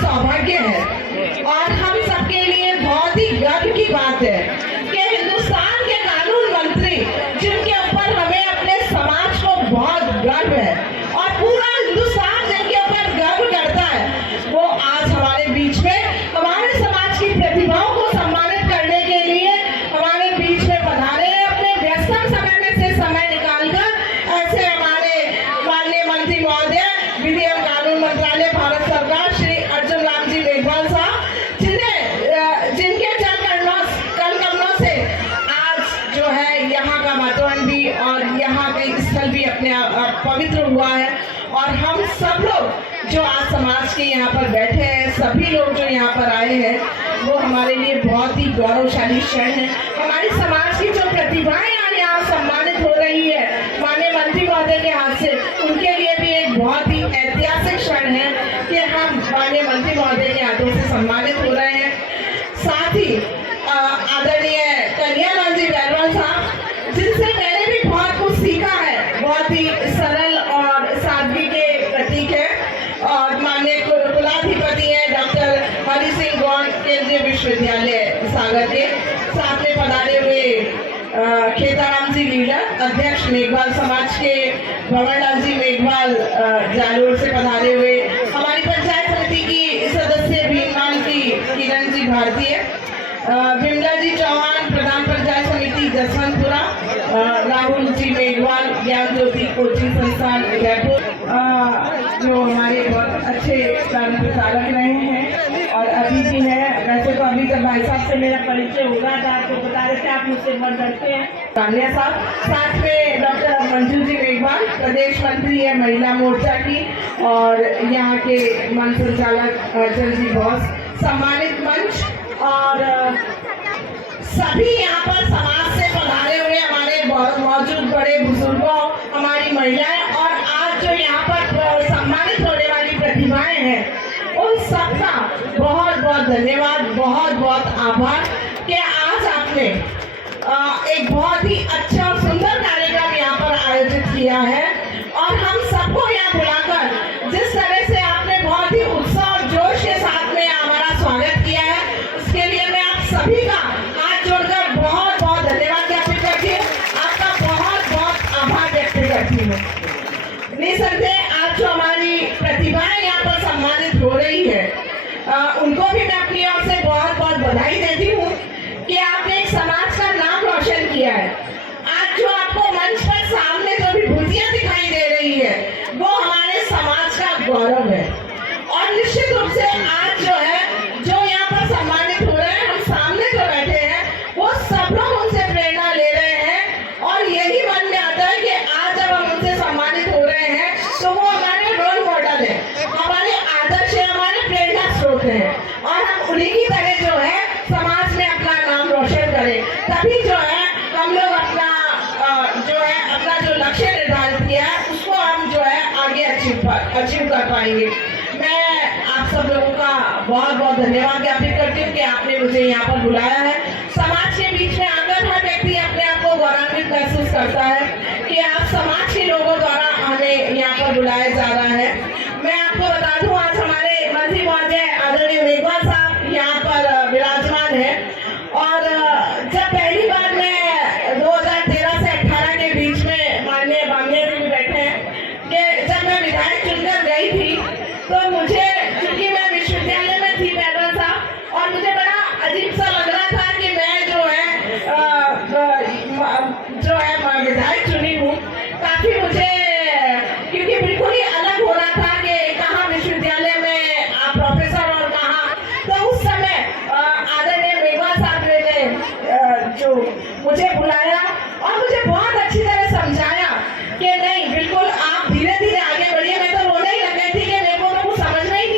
सौभाग्य है और हम सबके लिए बहुत ही गर्व की बात है कि हिंदुस्तान के कानून मंत्री, जिनके ऊपर हमें अपने समाज को बहुत गर्व है और पूरा हिंदुस्तान जिनके ऊपर गर्व करता है, वो आज हमारे बीच में हमारे समाज की प्रतिभाओं को सम्मानित करने के लिए हमारे बीच में पधारे हैं। अपने व्यस्तम समय में से समय निकालकर ऐसे हमारे माननीय मंत्री महोदय, विधि एवं कानून मंत्रालय, भारत सरकार, श्री अर्जुन राम जी मेघवाल साहब, जिनके कलकमलों से आज जो है यहाँ का वातावरण भी और यहाँ के स्थल भी अपने आप पवित्र हुआ है। और हम सब लोग जो आज समाज के यहाँ पर बैठे हैं, सभी लोग जो यहाँ पर आए हैं, वो हमारे लिए बहुत ही गौरवशाली क्षण है। हमारी समाज की जो प्रतिभाएं आज यहाँ सम्मानित हो रही है माननीय मंत्री महोदय के हाथ से, उनके लिए भी एक बहुत ही ऐतिहासिक क्षण है कि हम माननीय मंत्री महोदय के हाथों से सम्मानित हो रहे हैं। साथ ही आदरणीय कन्हैयालाल जी बैरवाल साहब, जिनसे मैंने भी बहुत कुछ सीखा है, बहुत ही सरल और सादगी के प्रतीक है, और माननीय कुलाधिपति हैं डॉक्टर हरि सिंह गौड़, केंद्रीय विश्वविद्यालय सागर के, साथ में पधारे हुए खेताराम जी लीडर, अध्यक्ष मेघवाल समाज के भंवरलाल जी मेघवाल जालोर से पधारे हुए, हमारी पंचायत समिति की सदस्य भीममान की किरण जी भारतीय, विमला जी चौहान, प्रधान पंचायत समिति जसवंतपुरा, राहुल जी मेघवाल, ज्ञान ज्योति कोचिंग संस्थान उदयपुर, जो हमारे बहुत अच्छे कार्य प्रचारक रहे हैं और अभी भी है। वैसे तो अभी जब भाई साहब से मेरा परिचय होगा था, आपको बता रहे थे आप मुझसे बहुत डरते हैं, कान्या साहब, साथ में डॉक्टर मंजू जी मेघवाल, प्रदेश मंत्री है महिला मोर्चा की, और यहाँ के मंच संचालक अर्जुन जी बॉस, सम्मानित मंच और सभी यहाँ पर समाज से पधारे हुए हमारे मौजूद बड़े बुजुर्गों, हमारी महिलाएं, और आज जो यहाँ पर सम्मानित होने वाली प्रतिभाएं हैं, उन सबका बहुत बहुत धन्यवाद, बहुत बहुत आभार कि आज आपने एक बहुत ही अच्छा और सुंदर कार्यक्रम यहाँ पर आयोजित किया है। और हम सबको यहाँ बुलाकर जिस तरह से आपने बहुत ही उत्साह और जोश के साथ में हमारा स्वागत किया है, उसके लिए मैं आप सभी का हाथ जोड़कर बहुत बहुत धन्यवाद ज्ञापित करती हूँ, आपका बहुत बहुत आभार व्यक्त करती हूँ। निसंदेह आज जो हमारी प्रतिभाएं यहाँ पर सम्मानित हो रही है, उनको भी मैं अपनी ओर से बहुत बहुत बधाई देती हूँ कि आपने एक समाज का नाम रोशन किया है। आज जो आपको मंच पर सामने जो भी भुजिया दिखाई दे रही है, वो हमारे समाज का गौरव है। और निश्चित रूप से आज जो है, जो यहाँ पर सम्मानित हो रहे हैं, हम सामने जो बैठे हैं, वो सब लोग उनसे प्रेरणा ले रहे हैं। और यही मन में आता है कि आज जब हम उनसे सम्मानित हो रहे हैं, तो वो हमारे रोल मॉडल है, हमारे आदर्श है, हमारे प्रेरणा स्रोत है, और हम उन्हीं की तरह जो है समाज में अपना नाम रोशन करें, तभी जो है हम लोग अपना जो लक्ष्य निर्धारित किया है, उसको हम जो है आगे अचीव कर पाएंगे। मैं आप सब लोगों का बहुत बहुत धन्यवाद ज्ञापित करती हूँ कि आपने मुझे यहाँ पर बुलाया है। समाज के बीच में आकर हर व्यक्ति अपने आप को गौरवान्वित महसूस करता है कि आप समाज के लोगों द्वारा हमें यहाँ पर बुलाया जा रहा है। मैं आपको बता दूं, आज हमारे मंत्री महोदय आदरणीय मेघवाल साहब यहाँ पर विराजमान है, और जब पहली बार मैं 2013 से 18 के बीच में माननीय बामनिया जी भी बैठे हैं कि जब मैं विधायक चुनकर गई थी, तो मुझे, क्योंकि मैं विश्वविद्यालय में थी बैरवाल साहब, और मुझे बड़ा अजीब सा लग रहा था कि मैं जो है विधायक चुनी हूँ। काफी मुझे, क्योंकि बिल्कुल ही अलग हो रहा था कि कहाँ विश्वविद्यालय में आप प्रोफेसर और कहाँ, तो उस समय आदरणीय मेघवाल साहब ने जो मुझे बुलाया और मुझे बहुत अच्छी तरह समझाया कि नहीं, बिल्कुल आप धीरे धीरे आगे बढ़िए। मैं तो रोने ही लग गई थी कि मेरे को तो कुछ समझ में ही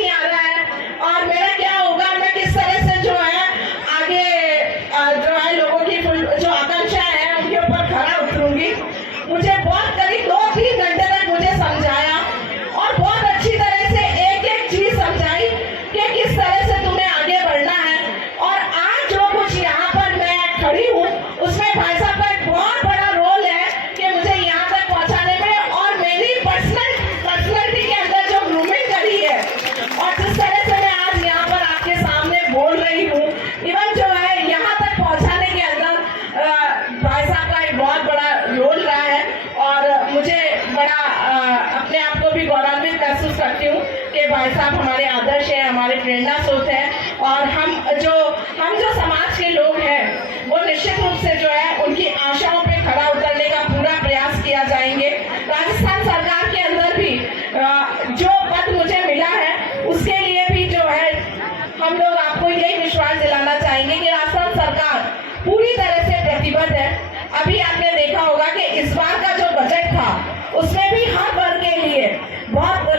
भाई साहब हमारे आदर्श हैं, हमारे प्रेरणा स्रोत हैं, और हम जो समाज के लोग हैं वो निश्चित रूप से जो है उनकी आशाओं पे खरा उतरने का पूरा प्रयास किया जाएंगे। राजस्थान सरकार के अंदर भी जो पद मुझे मिला है उसके लिए भी जो है हम लोग आपको यही विश्वास दिलाना चाहेंगे कि राजस्थान सरकार पूरी तरह से प्रतिबद्ध है। अभी आपने देखा होगा कि इस बार का जो बजट था उसमें भी हर वर्ग के लिए बहुत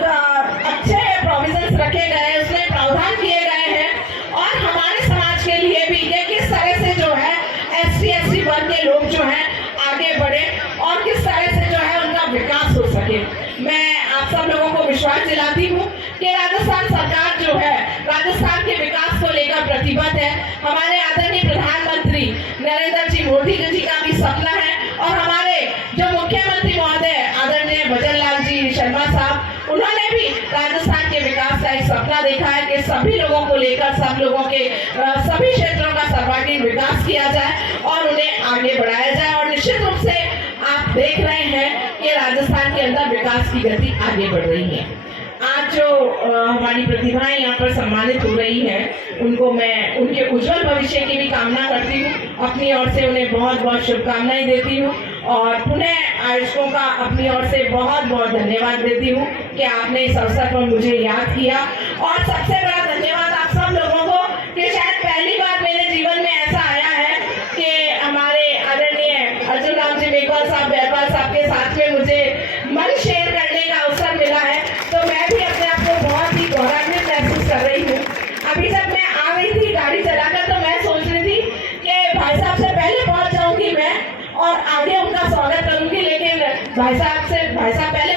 अच्छे प्रोविजंस रखे गए हैं, उसमें प्रावधान किए गए हैं, और हमारे समाज के लिए भी ये किस तरह से जो है SC वर्ग के लोग जो हैं आगे बढ़े और किस तरह से जो है उनका विकास हो सके। मैं आप सब लोगों को विश्वास दिलाती हूँ कि राजस्थान सरकार जो है राजस्थान के विकास को लेकर प्रतिबद्ध है। हमारे आदरणीय प्रधानमंत्री नरेंद्र जी मोदी जी का भी सपना है, और हमारे जो मुख्यमंत्री महोदय आदरणीय भजन लाल जी शर्मा साहब, उन्होंने भी राजस्थान के विकास का एक सपना देखा है कि सभी लोगों को लेकर सब लोगों के सभी क्षेत्रों का सर्वांगीण विकास किया जाए और उन्हें आगे बढ़ाया जाए। और निश्चित रूप से आप देख रहे हैं कि राजस्थान के अंदर विकास की गति आगे बढ़ रही है। आज जो हमारी प्रतिभाएं यहाँ पर सम्मानित हो रही हैं, उनको मैं उनके उज्जवल भविष्य की भी कामना करती हूँ। अपनी ओर से उन्हें बहुत बहुत शुभकामनाएं देती हूँ, और पुनः आयोजकों का अपनी ओर से बहुत बहुत धन्यवाद देती हूँ कि आपने इस अवसर पर मुझे याद किया। और सबसे बड़ा धन्यवाद आप सब लोगों को कि शायद पहली बार मेरे जीवन में ऐसा आया है कि हमारे आदरणीय अर्जुन राम जी मेघवाल साहब के साथ में मुझे मन शेयर करने का अवसर मिला है, तो मैं भी अपने आप को बहुत ही गौरवान्वित महसूस कर रही हूँ। अभी जब मैं आ रही थी गाड़ी चलाकर, तो मैं सोच रही थी कि भाई साहब से पहले पहुंच जाऊंगी मैं और आगे उनका स्वागत करूंगी, लेकिन भाई साहब पहले